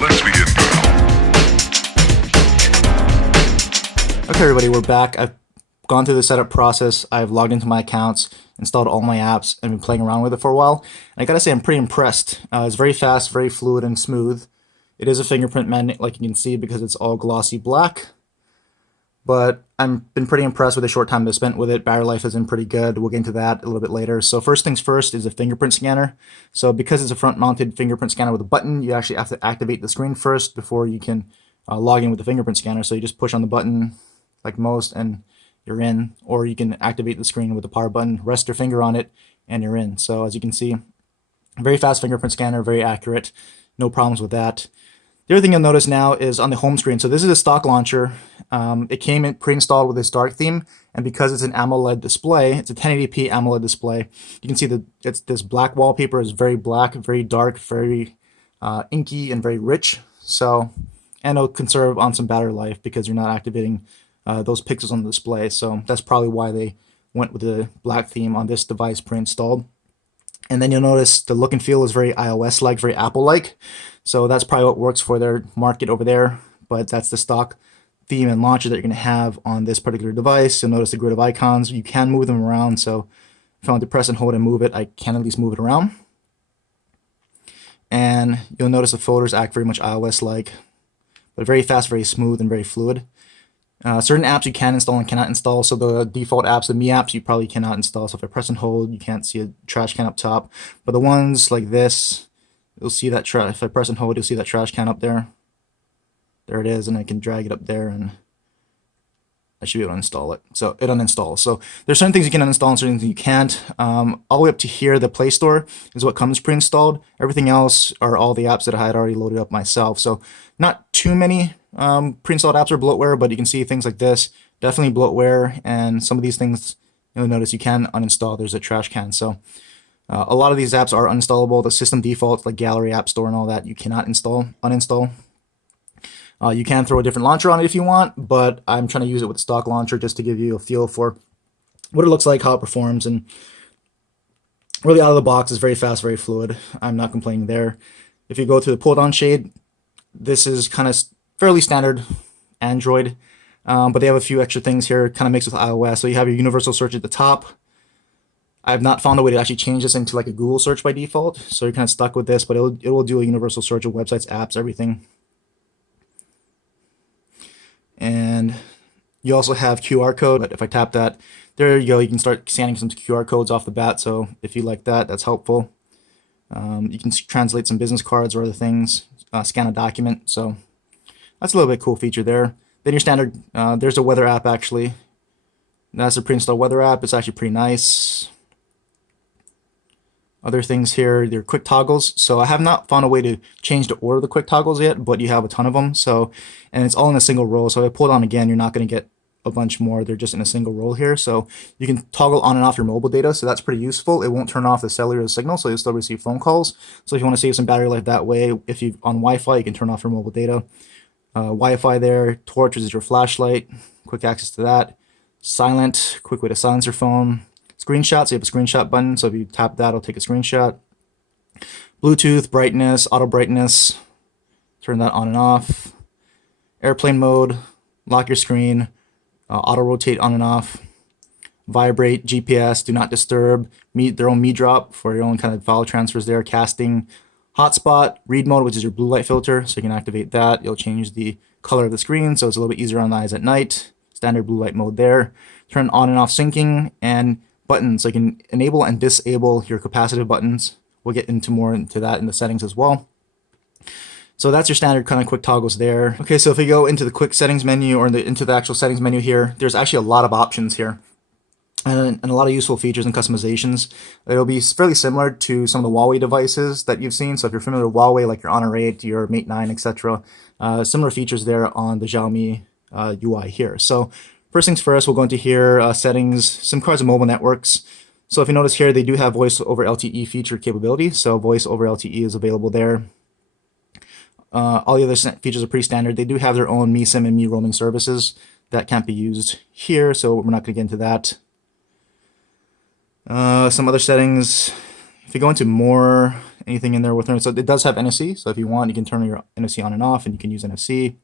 Let's begin, pal. Okay, everybody, we're back. I've gone through the setup process. I've logged into my accounts, installed all my apps, and been playing around with it for a while. And I gotta say, I'm pretty impressed. It's very fast, very fluid, and smooth. It is a fingerprint magnet, like you can see, because it's all glossy black. But I've been pretty impressed with the short time I've spent with it. Battery life has been pretty good. We'll get into that a little bit later. So first things first is a fingerprint scanner. So because it's a front-mounted fingerprint scanner with a button, you actually have to activate the screen first before you can log in with the fingerprint scanner. So you just push on the button like most and you're in, or you can activate the screen with the power button, rest your finger on it, and you're in. So as you can see, very fast fingerprint scanner, very accurate, no problems with that. The other thing you'll notice now is on the home screen. So this is a stock launcher. It came in pre-installed with this dark theme, and because it's an AMOLED display, it's a 1080p AMOLED display. You can see that it's this black wallpaper is very black, very dark, very inky, and very rich. So, and it'll conserve on some battery life because you're not activating those pixels on the display. So that's probably why they went with the black theme on this device pre-installed. And then you'll notice the look and feel is very iOS-like, very Apple-like. So that's probably what works for their market over there. But that's the stock theme and launcher that you're going to have on this particular device. You'll notice the grid of icons. You can move them around. So if I want to press and hold and move it, I can at least move it around. And you'll notice the folders act very much iOS-like, but very fast, very smooth, and very fluid. Certain apps you can install and cannot install. So the default apps, the Me apps, you probably cannot install. So if I press and hold, you can't see a trash can up top. But the ones like this, you'll see that if I press and hold, you'll see that trash can up there. There it is, and I can drag it up there, and I should be able to install it. So it uninstalls. So there's certain things you can uninstall and certain things you can't. All the way up to here, the Play Store is what comes pre-installed. Everything else are all the apps that I had already loaded up myself. So not too many pre-installed apps are bloatware, but you can see things like this, definitely bloatware, and some of these things you'll notice you can uninstall. There's a trash can. So a lot of these apps are uninstallable. The system defaults like Gallery, App Store, and all that you cannot uninstall. You can throw a different launcher on it if you want, but I'm trying to use it with the stock launcher just to give you a feel for what it looks like, how it performs, and really out of the box is very fast, very fluid. I'm not complaining there. If you go to the pull-down shade, this is kind of fairly standard Android, but they have a few extra things here, kind of mixed with iOS. So you have your universal search at the top. I've not found a way to actually change this into like a Google search by default, so you're kind of stuck with this, but it will do a universal search of websites, apps, everything. And you also have QR code, but if I tap that, there you go, you can start scanning some QR codes off the bat. So if you like that, that's helpful. You can translate some business cards or other things, scan a document. So that's a little bit cool feature there. Then your standard, there's a weather app actually. That's a pre-installed weather app. It's actually pretty nice. Other things here, they're quick toggles. So I have not found a way to change the order of the quick toggles yet, but you have a ton of them. So, and it's all in a single row. So if I pull it on again, you're not going to get a bunch more. They're just in a single row here. So you can toggle on and off your mobile data. So that's pretty useful. It won't turn off the cellular signal, so you'll still receive phone calls. So if you want to save some battery life that way, if you're on Wi-Fi, you can turn off your mobile data. Wi-Fi there, torch is your flashlight, quick access to that. Silent, quick way to silence your phone. Screenshots, you have a screenshot button, so if you tap that, it'll take a screenshot. Bluetooth, brightness, auto brightness, turn that on and off. Airplane mode, lock your screen, auto rotate on and off. Vibrate, GPS, do not disturb, their own Mi drop for your own kind of file transfers there, casting. Hotspot, read mode, which is your blue light filter, so you can activate that. It'll change the color of the screen, so it's a little bit easier on the eyes at night. Standard blue light mode there. Turn on and off syncing, and buttons, so you can enable and disable your capacitive buttons. We'll get more into that in the settings as well. So that's your standard kind of quick toggles there. Okay, so if we go into the quick settings menu or into the actual settings menu here, there's actually a lot of options here and a lot of useful features and customizations. It'll be fairly similar to some of the Huawei devices that you've seen. So if you're familiar with Huawei, like your Honor 8, your Mate 9, etc., similar features there on the Xiaomi UI here. So first things first, we'll go into here, settings, SIM cards and mobile networks. So if you notice here, they do have voice over LTE feature capability. So voice over LTE is available there. All the other features are pretty standard. They do have their own MiSIM and Mi roaming services that can't be used here, so we're not going to get into that. Some other settings, if you go into more, anything in there with it. So it does have NFC. So if you want, you can turn your NFC on and off, and you can use NFC.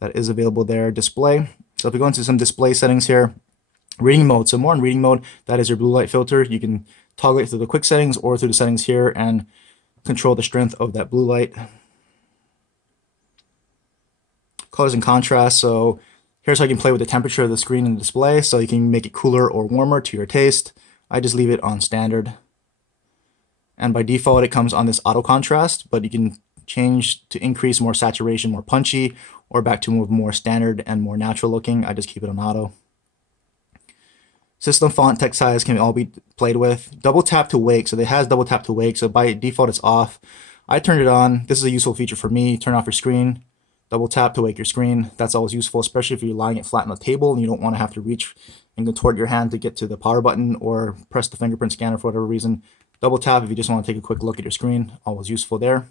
That is available there. Display. So if we go into some display settings here, reading mode. So more in reading mode, that is your blue light filter. You can toggle it through the quick settings or through the settings here and control the strength of that blue light. Colors and contrast. So here's how you can play with the temperature of the screen and the display. So you can make it cooler or warmer to your taste. I just leave it on standard. And by default, it comes on this auto contrast, but you can change to increase more saturation, more punchy, or back to more standard and more natural looking. I just keep it on auto. System font text size can all be played with. Double tap to wake. So it has double tap to wake. So by default, it's off. I turned it on. This is a useful feature for me. Turn off your screen. Double tap to wake your screen. That's always useful, especially if you're lying it flat on the table and you don't want to have to reach and contort your hand to get to the power button or press the fingerprint scanner for whatever reason. Double tap if you just want to take a quick look at your screen. Always useful there.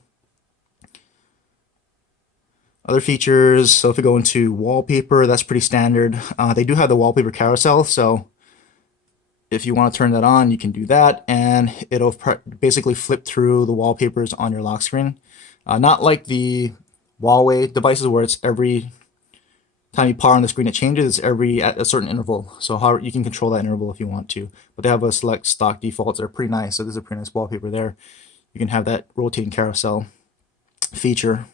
Other features. So if we go into wallpaper, that's pretty standard. They do have the wallpaper carousel. So if you want to turn that on, you can do that, and it'll basically flip through the wallpapers on your lock screen. Not like the Huawei devices where it's every time you power on the screen it changes. It's at a certain interval. So how you can control that interval if you want to. But they have a select stock defaults that are pretty nice. So this is a pretty nice wallpaper there. You can have that rotating carousel feature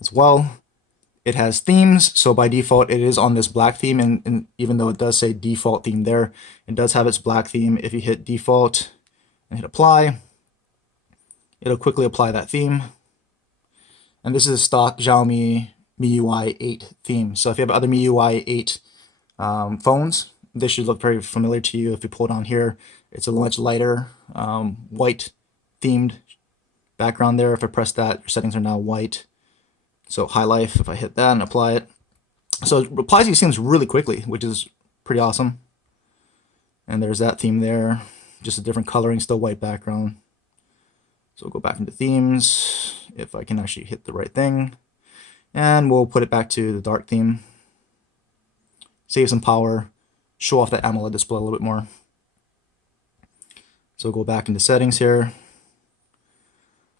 as well. It has themes, so by default it is on this black theme, and even though it does say default theme there, it does have its black theme. If you hit default and hit apply, it'll quickly apply that theme. And this is a stock Xiaomi MiUI 8 theme. So if you have other MiUI 8 phones, this should look very familiar to you. If you pull it on here, it's a much lighter white themed background there. If I press that, your settings are now white. So high life, if I hit that and apply it. So it applies these themes really quickly, which is pretty awesome. And there's that theme there, just a different coloring, still white background. So we'll go back into themes, if I can actually hit the right thing. And we'll put it back to the dark theme. Save some power, show off that AMOLED display a little bit more. So we'll go back into settings here.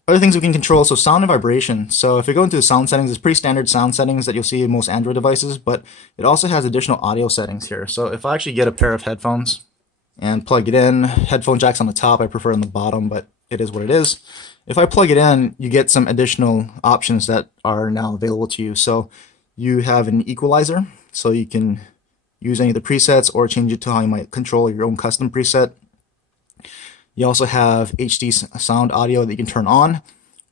Other things we can control, so sound and vibration. So if we go into the sound settings, it's pretty standard sound settings that you'll see in most Android devices, but it also has additional audio settings here. So if I actually get a pair of headphones and plug it in, headphone jack's on the top, I prefer on the bottom, but it is what it is. If I plug it in, you get some additional options that are now available to you. So you have an equalizer, so you can use any of the presets or change it to how you might control your own custom preset. You also have HD sound audio that you can turn on,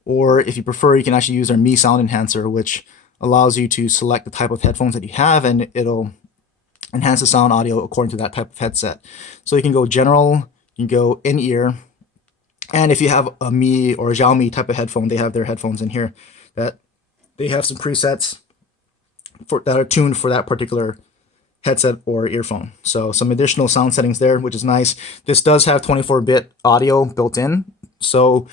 or if you prefer, you can actually use our Mi Sound Enhancer, which allows you to select the type of headphones that you have, and it'll enhance the sound audio according to that type of headset. So you can go general, you can go in-ear, and if you have a Mi or a Xiaomi type of headphone, they have their headphones in here that they have some presets that are tuned for that particular headset or earphone. So some additional sound settings there, which is nice. This does have 24-bit audio built in, so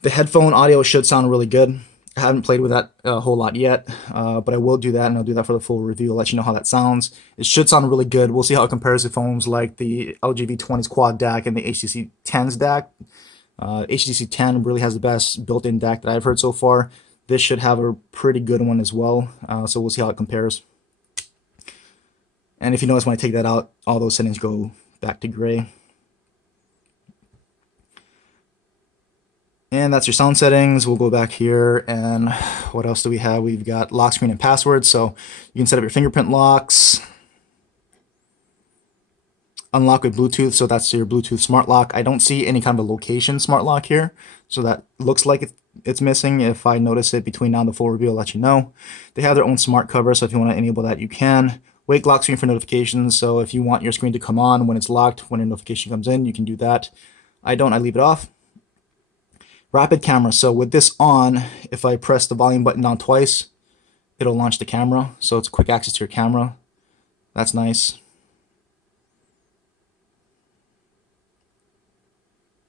the headphone audio should sound really good. I haven't played with that a whole lot yet, but I will do that, and I'll do that for the full review. I'll let you know how that sounds. It should sound really good. We'll see how it compares to phones like the LG V20's Quad DAC and the HTC 10's DAC. HTC 10 really has the best built-in DAC that I've heard so far. This should have a pretty good one as well, so we'll see how it compares. And if you notice, when I take that out, all those settings go back to gray. And that's your sound settings. We'll go back here, and what else do we have? We've got lock screen and password. So you can set up your fingerprint locks. Unlock with Bluetooth, so that's your Bluetooth smart lock. I don't see any kind of a location smart lock here, so that looks like it's missing. If I notice it between now and the full review, I'll let you know. They have their own smart cover, so if you want to enable that, you can. Wake lock screen for notifications, so if you want your screen to come on when it's locked, when a notification comes in, you can do that. I don't, I leave it off. Rapid camera, so with this on, if I press the volume button down twice, it'll launch the camera, so it's quick access to your camera. That's nice.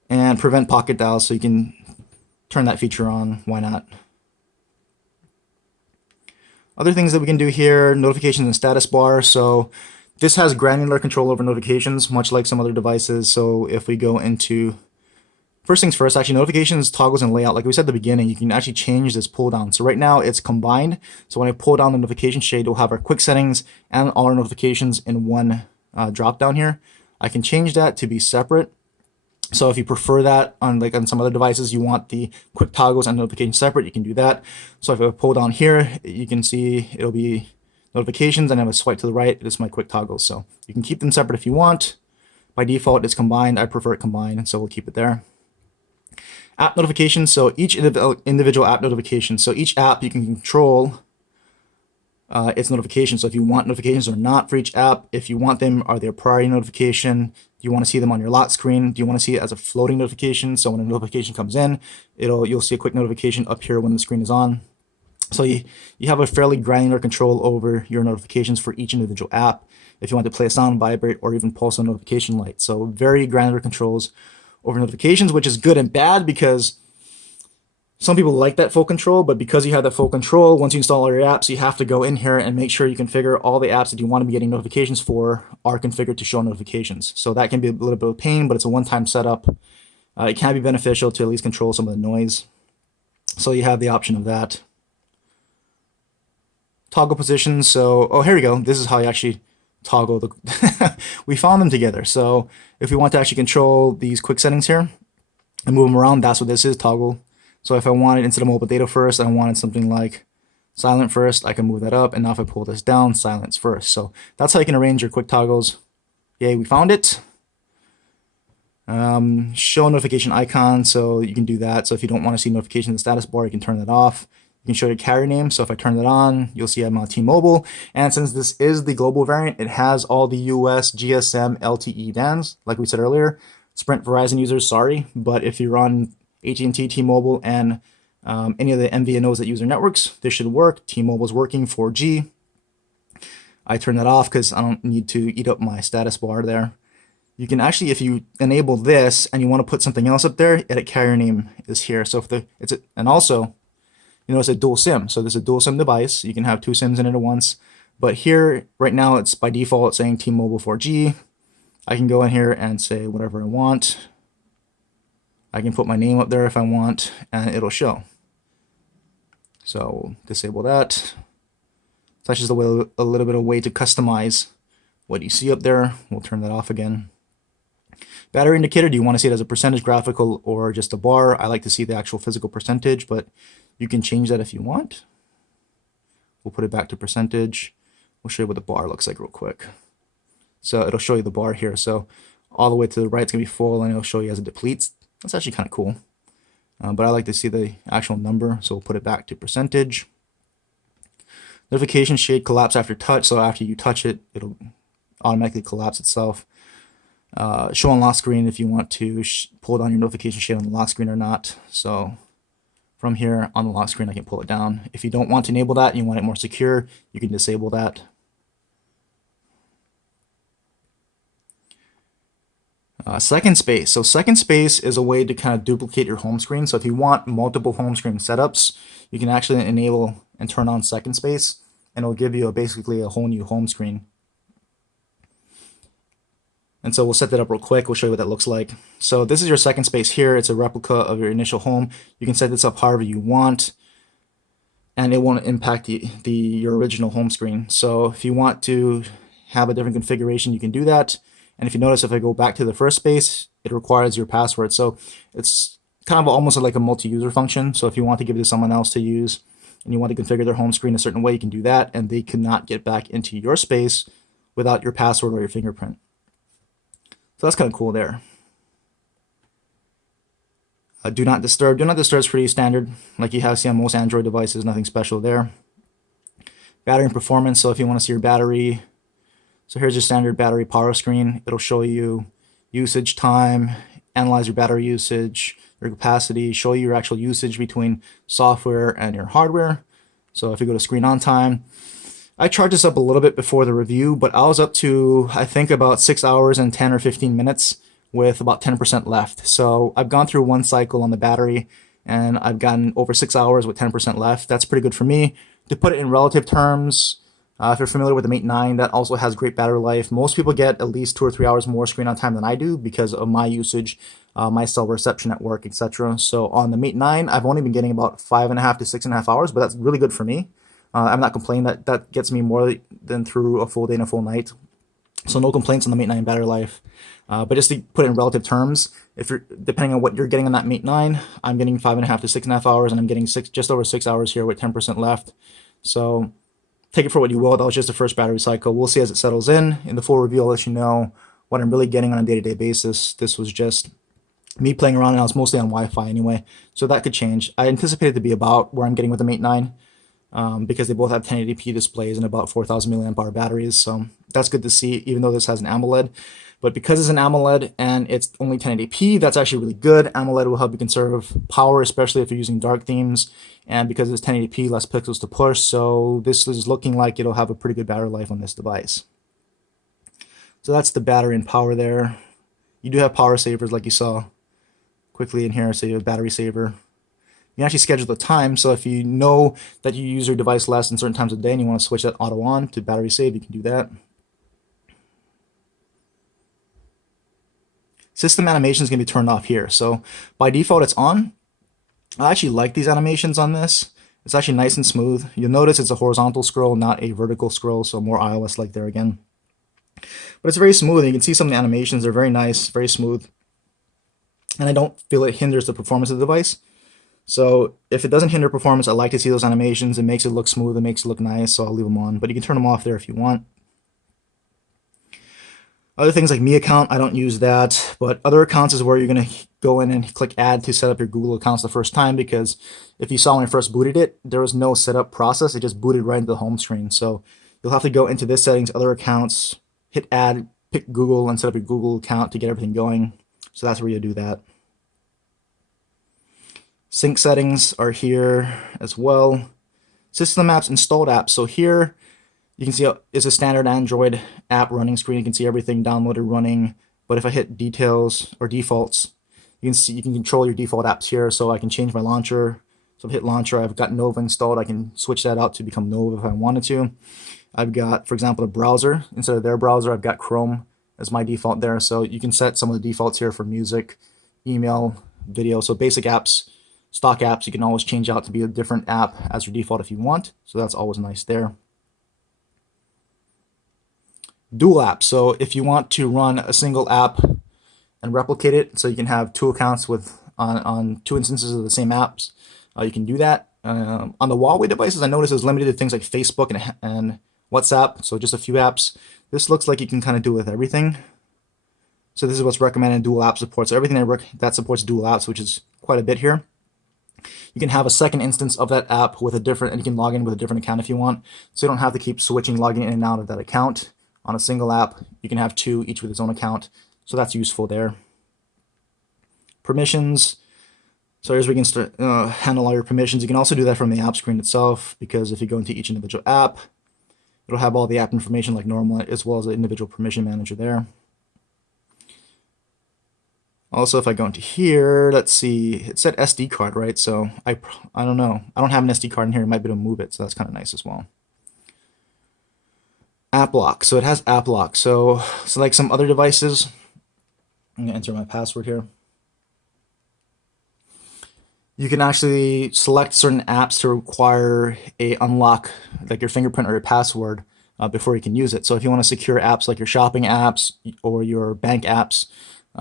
And prevent pocket dials, so you can turn that feature on, why not? Other things that we can do here, notifications and status bar. So this has granular control over notifications, much like some other devices. So if we go into First things first, actually, notifications, toggles, and layout. Like we said at the beginning, you can actually change this pull down. So right now it's combined. So when I pull down the notification shade, we'll have our quick settings and all our notifications in one drop down here. I can change that to be separate. So if you prefer that on some other devices, you want the quick toggles and notifications separate, you can do that. So if I pull down here, you can see it'll be notifications, and if I swipe to the right, it's my quick toggles. So you can keep them separate if you want. By default, it's combined. I prefer it combined, so we'll keep it there. App notifications, so each individual app notification. So each app you can control its notifications. So if you want notifications or not for each app, if you want them, are they a priority notification? Do you want to see them on your lock screen? Do you want to see it as a floating notification? So when a notification comes in, you'll see a quick notification up here when the screen is on. So you have a fairly granular control over your notifications for each individual app. If you want to play a sound, vibrate, or even pulse a notification light. So very granular controls over notifications, which is good and bad because some people like that full control, but because you have that full control, once you install all your apps, you have to go in here and make sure you configure all the apps that you want to be getting notifications for are configured to show notifications. So that can be a little bit of a pain, but it's a one-time setup. It can be beneficial to at least control some of the noise. So you have the option of that. Toggle positions. So, oh, here we go. This is how you actually toggle the we found them together. So if we want to actually control these quick settings here and move them around, that's what this is, toggle. So if I wanted, instead of mobile data first, I wanted something like silent first, I can move that up. And now if I pull this down, silence first. So that's how you can arrange your quick toggles. Yay, we found it. Show notification icon, so you can do that. So if you don't want to see notifications in the status bar, you can turn that off. You can show your carrier name. So if I turn that on, you'll see I'm on T-Mobile. And since this is the global variant, it has all the US GSM LTE bands, like we said earlier. Sprint, Verizon users, sorry. But if you're on AT&T, T-Mobile, and any of the MVNOs that use their networks, this should work. T-Mobile's working, 4G. I turn that off because I don't need to eat up my status bar there. You can actually, if you enable this and you want to put something else up there, edit carrier name is here. So if and also, you know, it's a dual SIM. So this is a dual SIM device. You can have two SIMs in it at once. But here, right now, it's by default saying T-Mobile 4G. I can go in here and say whatever I want. I can put my name up there if I want, and it'll show. So disable that. That's just a little bit of a way to customize what you see up there. We'll turn that off again. Battery indicator, do you want to see it as a percentage graphical or just a bar? I like to see the actual physical percentage, but you can change that if you want. We'll put it back to percentage. We'll show you what the bar looks like real quick. So it'll show you the bar here. So all the way to the right, it's going to be full, and it'll show you as it depletes. That's actually kind of cool. But I like to see the actual number, so we'll put it back to percentage. Notification shade collapse after touch. So after you touch it, it'll automatically collapse itself. Show on lock screen if you want to pull down your notification shade on the lock screen or not. So from here on the lock screen, I can pull it down. If you don't want to enable that and you want it more secure, you can disable that. Second space. So second space is a way to kind of duplicate your home screen. So if you want multiple home screen setups, you can actually enable and turn on second space, and it'll give you basically a whole new home screen. And so we'll set that up real quick. We'll show you what that looks like. So this is your second space here. It's a replica of your initial home. You can set this up however you want, and it won't impact your original home screen. So if you want to have a different configuration, you can do that. And if you notice, if I go back to the first space, it requires your password. So it's kind of almost like a multi-user function. So if you want to give it to someone else to use and you want to configure their home screen a certain way, you can do that, and they cannot get back into your space without your password or your fingerprint. So that's kind of cool there. Do not disturb. Do not disturb is pretty standard, like you have seen on most Android devices, nothing special there. Battery and performance. So if you want to see your battery, so here's your standard battery power screen. It'll show you usage time, analyze your battery usage, your capacity, show you your actual usage between software and your hardware. So if you go to screen on time, I charged this up a little bit before the review, but I was up to, I think, about 6 hours and 10 or 15 minutes with about 10% left. So I've gone through one cycle on the battery, and I've gotten over 6 hours with 10% left. That's pretty good for me. To put it in relative terms, If you're familiar with the Mate 9, that also has great battery life. Most people get at least 2 or 3 hours more screen on time than I do because of my usage, my cell reception at work, etc. So on the Mate 9, I've only been getting about 5.5 to 6.5 hours, but that's really good for me. I'm not complaining. That gets me more than through a full day and a full night. So no complaints on the Mate 9 battery life. But just to put it in relative terms, if you're depending on what you're getting on that Mate 9, I'm getting 5.5 to 6.5 hours, and I'm getting just over 6 hours here with 10% left. So take it for what you will. That was just the first battery cycle. We'll see as it settles in. In the full review, I'll let you know what I'm really getting on a day-to-day basis. This was just me playing around, and I was mostly on Wi-Fi anyway, so that could change. I anticipate it to be about where I'm getting with the Mate 9 because they both have 1080p displays and about 4,000 milliamp hour batteries, so that's good to see, even though this has an AMOLED. But because it's an AMOLED and it's only 1080p, that's actually really good. AMOLED will help you conserve power, especially if you're using dark themes. And because it's 1080p, less pixels to push, so this is looking like it'll have a pretty good battery life on this device. So that's the battery and power there. You do have power savers like you saw quickly in here, so you have battery saver. You can actually schedule the time, so if you know that you use your device less in certain times of the day and you want to switch that auto on to battery save, you can do that. System animation is going to be turned off here, so by default it's on. I actually like these animations on this. It's actually nice and smooth. You'll notice it's a horizontal scroll, not a vertical scroll, so more iOS-like there again. But it's very smooth, and you can see some of the animations. They're very nice, very smooth. And I don't feel it hinders the performance of the device. So if it doesn't hinder performance, I like to see those animations. It makes it look smooth, it makes it look nice, so I'll leave them on. But you can turn them off there if you want. Other things like Mi account, I don't use that, but other accounts is where you're going to go in and click add to set up your Google accounts the first time, because if you saw when I first booted it, there was no setup process. It just booted right into the home screen. So you'll have to go into this settings, other accounts, hit add, pick Google, and set up your Google account to get everything going. So that's where you do that. Sync settings are here as well. System apps, installed apps. So here, you can see it's a standard Android app running screen. You can see everything downloaded running. But if I hit details or defaults, you can control your default apps here. So I can change my launcher. So if I hit launcher, I've got Nova installed. I can switch that out to become Nova if I wanted to. I've got, for example, a browser. Instead of their browser, I've got Chrome as my default there. So you can set some of the defaults here for music, email, video. So basic apps, stock apps, you can always change out to be a different app as your default if you want. So that's always nice there. Dual apps. So if you want to run a single app and replicate it, so you can have two accounts with on two instances of the same apps, you can do that. On the Huawei devices, I noticed it's limited to things like Facebook and WhatsApp, so just a few apps. This looks like you can kind of do it with everything. So this is what's recommended, dual app support. So everything that supports dual apps, which is quite a bit here. You can have a second instance of that app with a different, and you can log in with a different account if you want. So you don't have to keep switching, logging in and out of that account. On a single app, you can have two, each with its own account. So that's useful there. Permissions. So here's where you can start, handle all your permissions. You can also do that from the app screen itself, because if you go into each individual app, it'll have all the app information like normal, as well as the individual permission manager there. Also, if I go into here, let's see, it said SD card, right? So I don't know. I don't have an SD card in here. I might be able to move it, so that's kind of nice as well. App lock. So it has app lock. So like some other devices, I'm going to enter my password here. You can actually select certain apps to require a unlock, like your fingerprint or your password, before you can use it. So if you want to secure apps like your shopping apps or your bank apps,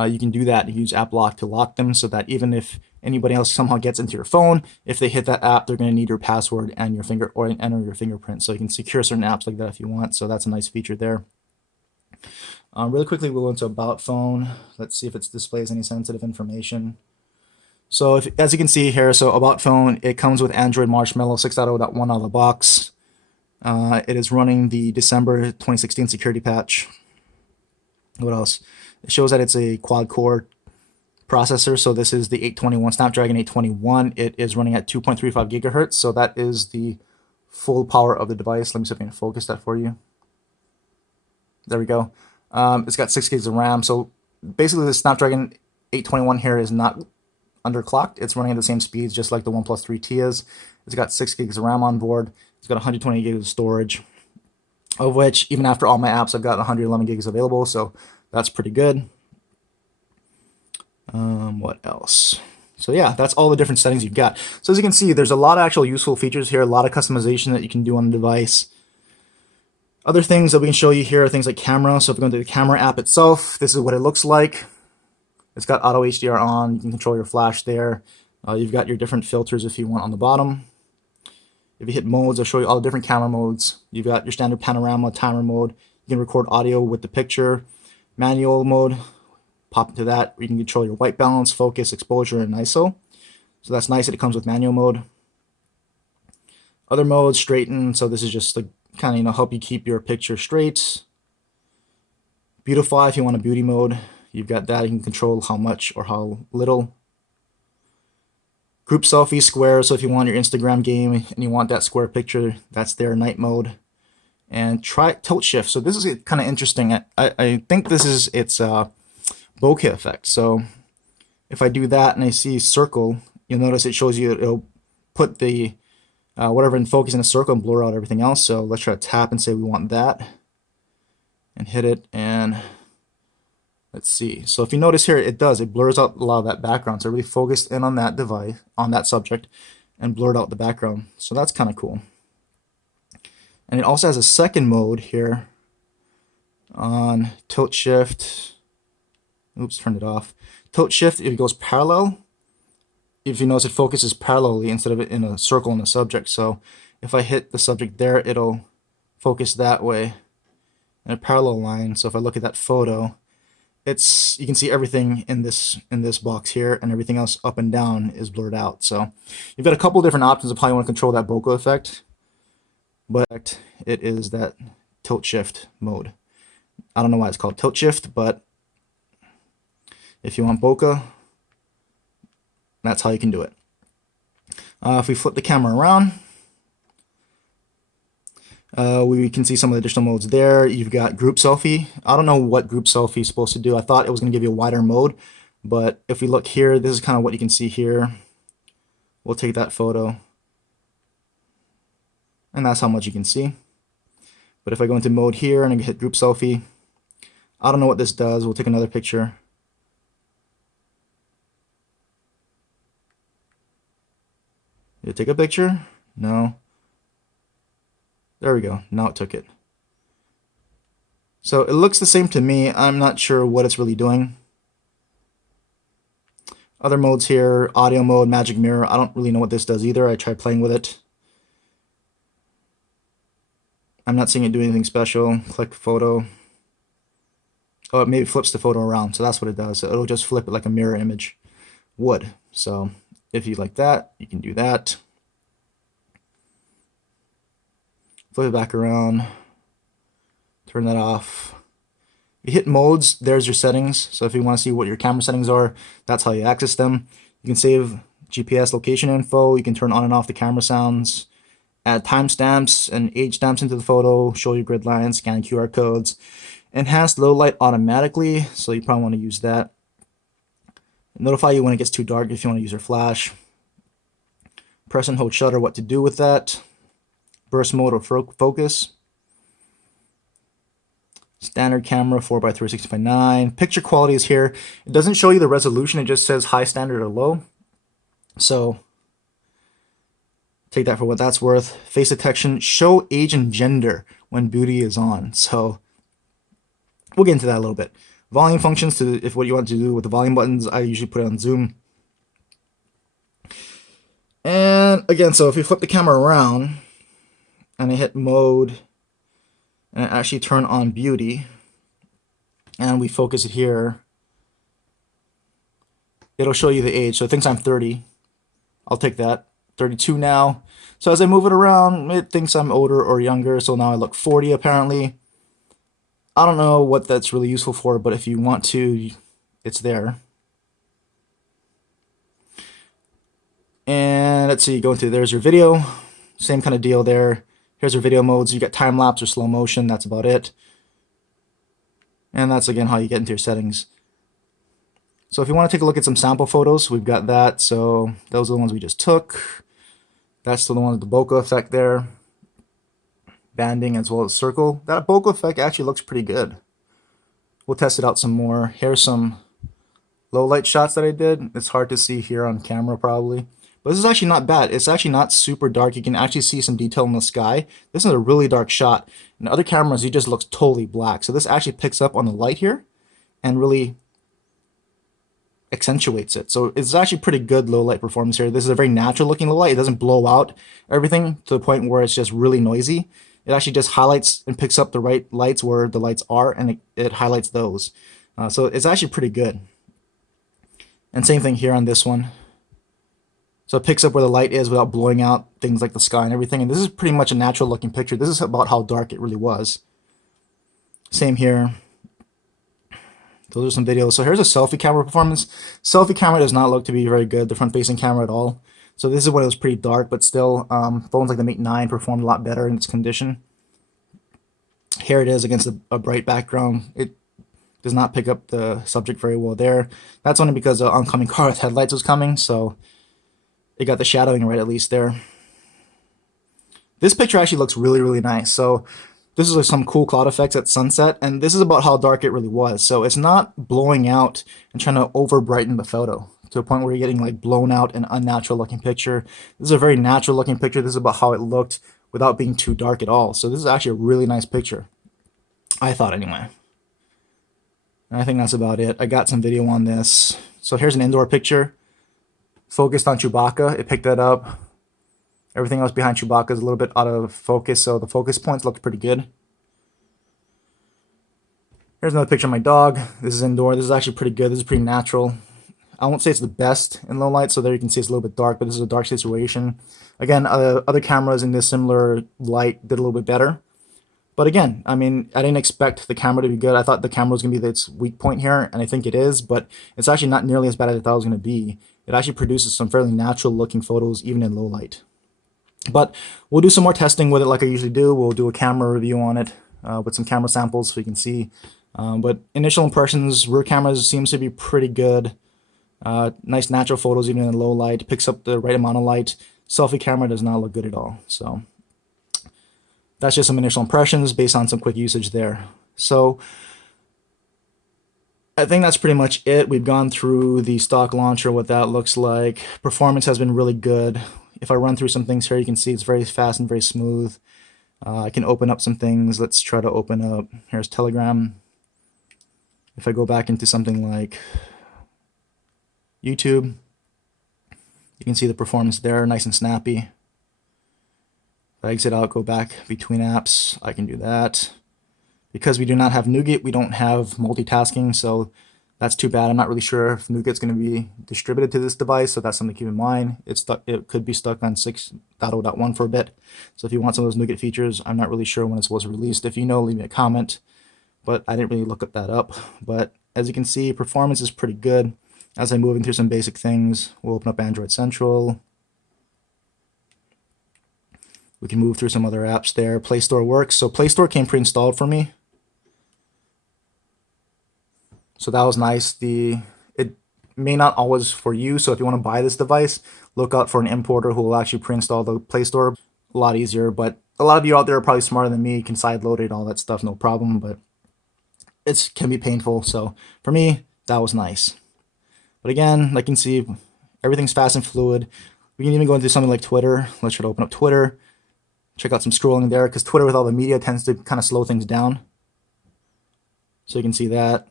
you can do that. You use app lock to lock them, so that even if anybody else somehow gets into your phone, if they hit that app, they're going to need your password and your enter your fingerprint. So you can secure certain apps like that if you want. So that's a nice feature there. Really quickly, we'll go into About Phone. Let's see if it displays any sensitive information. So as you can see here, so About Phone, it comes with Android Marshmallow 6.0.1 out of the box. It is running the December 2016 security patch. What else? It shows that it's a quad-core processor. So this is the 821 Snapdragon 821. It is running at 2.35 gigahertz. So that is the full power of the device. Let me see if I can focus that for you. There we go. It's got 6 gigs of RAM. So basically, the Snapdragon 821 here is not underclocked. It's running at the same speeds, just like the OnePlus 3T is. It's got 6 gigs of RAM on board. It's got 120 gigs of storage. of which even after all my apps, I've got 111 gigs available, so that's pretty good. What else? So yeah, that's all the different settings you've got. So as you can see, there's a lot of actual useful features here, a lot of customization that you can do on the device. Other things that we can show you here are things like camera. So if we're going to the camera app itself, this is what it looks like. It's got auto HDR on. You can control your flash there. You've got your different filters if you want on the bottom. If you hit modes, I'll show you all the different camera modes. You've got your standard panorama, timer mode. You can record audio with the picture. Manual mode, pop into that. You can control your white balance, focus, exposure, and ISO. So that's nice that it comes with manual mode. Other modes, straighten. So this is just to kind of help you keep your picture straight. Beautify if you want a beauty mode. You've got that. You can control how much or how little. Group selfie, square. So if you want your Instagram game and you want that square picture, that's there. Night mode. And try tilt shift. So this is kind of interesting. I think this is its bokeh effect. So if I do that and I see circle, you'll notice it shows you, it'll put the whatever in focus in a circle and blur out everything else. So let's try to tap and say we want that and hit it, and let's see. So if you notice here, it blurs out a lot of that background. So it really focused in on that device, on that subject, and blurred out the background. So that's kind of cool. And it also has a second mode here on tilt shift. Oops, turned it off. Tilt shift, it goes parallel. If you notice, it focuses parallelly instead of it in a circle in the subject. So if I hit the subject there, it'll focus that way in a parallel line. So if I look at that photo, you can see everything in this box here, and everything else up and down is blurred out. So you've got a couple different options of how you want to control that bokeh effect, but it is that tilt shift mode. I don't know why it's called tilt shift, but if you want bokeh, that's how you can do it. If we flip the camera around, we can see some of the additional modes there. You've got group selfie. I don't know what group selfie is supposed to do. I thought it was going to give you a wider mode, but if we look here, this is kind of what you can see here. We'll take that photo, and that's how much you can see. But if I go into mode here and I hit group selfie, I don't know what this does. We'll take another picture. Did it take a picture? No. There we go. Now it took it. So it looks the same to me. I'm not sure what it's really doing. Other modes here, audio mode, magic mirror. I don't really know what this does either. I tried playing with it. I'm not seeing it do anything special. Click photo. Oh, it maybe flips the photo around. So that's what it does. So it'll just flip it like a mirror image would. So if you like that, you can do that. Flip it back around. Turn that off. You hit modes, there's your settings. So if you want to see what your camera settings are, that's how you access them. You can save GPS location info. You can turn on and off the camera sounds. Add timestamps and age stamps into the photo. Show your grid lines, scan QR codes. Enhance low light automatically. So you probably want to use that. Notify you when it gets too dark if you want to use your flash. Press and hold shutter, what to do with that. Burst mode or focus. Standard camera 4x3 6x9. Picture quality is here. It doesn't show you the resolution. It just says high, standard, or low. So take that for what that's worth. Face detection. Show age and gender when beauty is on. So we'll get into that a little bit. Volume functions, if what you want to do with the volume buttons, I usually put it on zoom. And again, so if you flip the camera around and I hit mode and I actually turn on beauty and we focus it here, it'll show you the age. So it thinks I'm 30. I'll take that. 32 now. So as I move it around, it thinks I'm older or younger. So now I look 40 apparently. I don't know what that's really useful for, but if you want to, it's there. And let's see, go into, there's your video. Same kind of deal there. Here's your video modes. You got time lapse or slow motion. That's about it. And that's again how you get into your settings. So if you want to take a look at some sample photos, we've got that. So those are the ones we just took. That's the one with the bokeh effect there. banding as well as circle. That bokeh effect actually looks pretty good. We'll test it out some more. Here's some low light shots that I did. It's hard to see here on camera probably. But this is actually not bad. It's actually not super dark. You can actually see some detail in the sky. This is a really dark shot. In other cameras, he just looks totally black. So this actually picks up on the light here and really accentuates it. So it's actually pretty good low light performance here. This is a very natural looking low light. It doesn't blow out everything to the point where it's just really noisy. It actually just highlights and picks up the right lights where the lights are, and it highlights those. So it's actually pretty good. And same thing here on this one. So it picks up where the light is without blowing out things like the sky and everything. And this is pretty much a natural looking picture. This is about how dark it really was. Same here. Those are some videos. So here's a selfie camera performance. Selfie camera does not look to be very good, the front-facing camera at all. So this is when it was pretty dark, but still, phones like the Mate 9 performed a lot better in its condition. Here it is against a bright background. It does not pick up the subject very well there. That's only because the oncoming car with headlights was coming, so it got the shadowing right at least there. This picture actually looks really, really nice. So this is some cool cloud effects at sunset, and this is about how dark it really was. So it's not blowing out and trying to over brighten the photo to a point where you're getting like blown out and unnatural looking picture. This is a very natural looking picture. This is about how it looked without being too dark at all. So this is actually a really nice picture, I thought anyway. And I think that's about it. I got some video on this. So here's an indoor picture focused on Chewbacca. It picked that up. Everything else behind Chewbacca is a little bit out of focus, so the focus points look pretty good. Here's another picture of my dog. This is indoor. This is actually pretty good. This is pretty natural. I won't say it's the best in low light, so there you can see it's a little bit dark, but this is a dark situation. Again, other cameras in this similar light did a little bit better. But again, I mean, I didn't expect the camera to be good. I thought the camera was going to be its weak point here, and I think it is, but it's actually not nearly as bad as I thought it was going to be. It actually produces some fairly natural looking photos, even in low light. But we'll do some more testing with it like I usually do. We'll do a camera review on it with some camera samples so you can see. But initial impressions, rear cameras seems to be pretty good. Nice natural photos even in low light. Picks up the right amount of light. Selfie camera does not look good at all. So that's just some initial impressions based on some quick usage there. So I think that's pretty much it. We've gone through the stock launcher, what that looks like. Performance has been really good. If I run through some things here, you can see it's very fast and very smooth. I can open up some things. Let's try to open up. Here's Telegram. If I go back into something like YouTube, you can see the performance there, nice and snappy. If I exit out, go back between apps, I can do that. Because we do not have Nougat, we don't have multitasking, so that's too bad. I'm not really sure if Nougat's going to be distributed to this device, so that's something to keep in mind. It could be stuck on 6.0.1 for a bit. So if you want some of those Nougat features, I'm not really sure when it's supposed to be released. If you know, leave me a comment. But I didn't really look that up. But as you can see, performance is pretty good. As I move into some basic things, we'll open up Android Central. We can move through some other apps there. Play Store works. So Play Store came pre-installed for me. So that was nice. It may not always for you. So if you want to buy this device, look out for an importer who will actually pre-install the Play Store. A lot easier. But a lot of you out there are probably smarter than me. You can sideload it, all that stuff, no problem. But it can be painful. So for me, that was nice. But again, like you can see, everything's fast and fluid. We can even go into something like Twitter. Let's try to open up Twitter. Check out some scrolling there, because Twitter with all the media tends to kind of slow things down. So you can see that.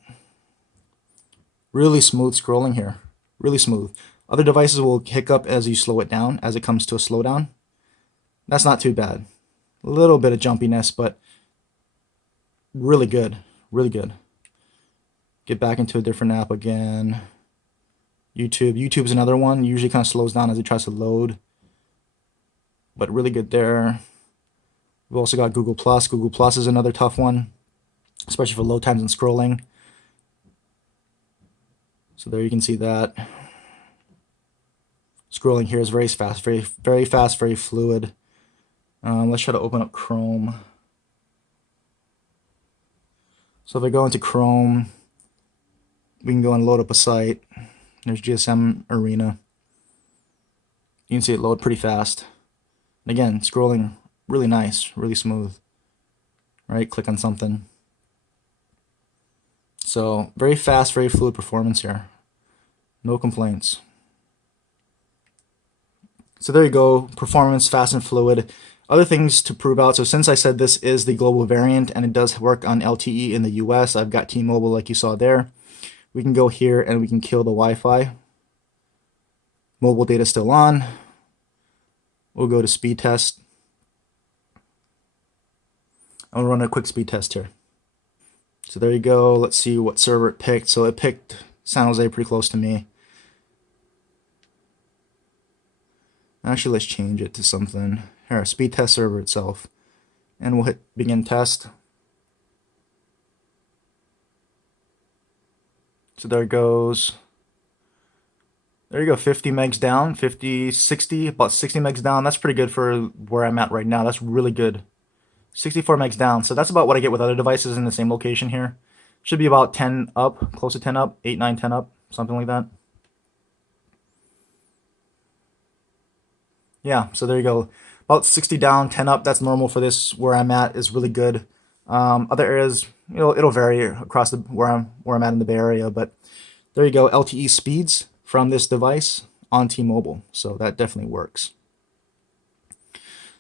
Really smooth scrolling here. Really smooth. Other devices will hiccup as you slow it down, as it comes to a slowdown. That's not too bad. A little bit of jumpiness, but really good. Really good. Get back into a different app again. YouTube. YouTube's another one. Usually kind of slows down as it tries to load. But really good there. We've also got Google+. Google+ is another tough one, especially for load times and scrolling. So there you can see that. Scrolling here is very fast, very fast, very fluid. Let's try to open up Chrome. So if I go into Chrome, we can go and load up a site. There's GSM Arena. You can see it load pretty fast. And again, scrolling really nice, really smooth. right? Click on something. So very fast, very fluid performance here. No complaints. So there you go, performance, fast and fluid. Other things to prove out. So since I said this is the global variant and it does work on LTE in the US, I've got T-Mobile like you saw there. We can go here and we can kill the Wi-Fi. Mobile data still on. We'll go to speed test. I'll run a quick speed test here. So there you go. Let's see what server it picked. So it picked San Jose, pretty close to me. Actually, let's change it to something. Here, speed test server itself. And we'll hit begin test. So there it goes. There you go, 50 megs down, 50, 60, about 60 megs down. That's pretty good for where I'm at right now. That's really good. 64 megs down. So that's about what I get with other devices in the same location here. Should be about 10 up, close to 10 up, 8, 9, 10 up, something like that. Yeah, so there you go. About 60 down, 10 up. That's normal for this. Where I'm at is really good. Other areas, it'll vary across where I'm at in the Bay Area, but there you go. LTE speeds from this device on T-Mobile, so that definitely works.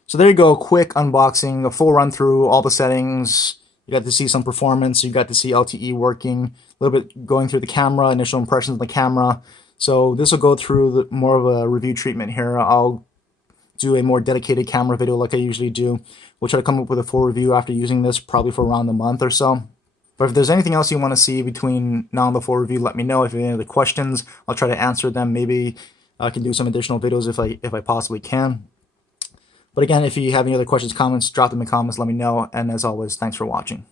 So there you go. Quick unboxing, a full run through all the settings. You got to see some performance. You got to see LTE working. A little bit going through the camera, initial impressions of the camera. So this will go through more of a review treatment here. I'll do a more dedicated camera video like I usually do. We'll try to come up with a full review after using this, probably for around a month or so. But if there's anything else you want to see between now and the full review, let me know. If you have any other questions, I'll try to answer them. Maybe I can do some additional videos if I possibly can. But again, if you have any other questions, comments, drop them in the comments, let me know. And as always, thanks for watching.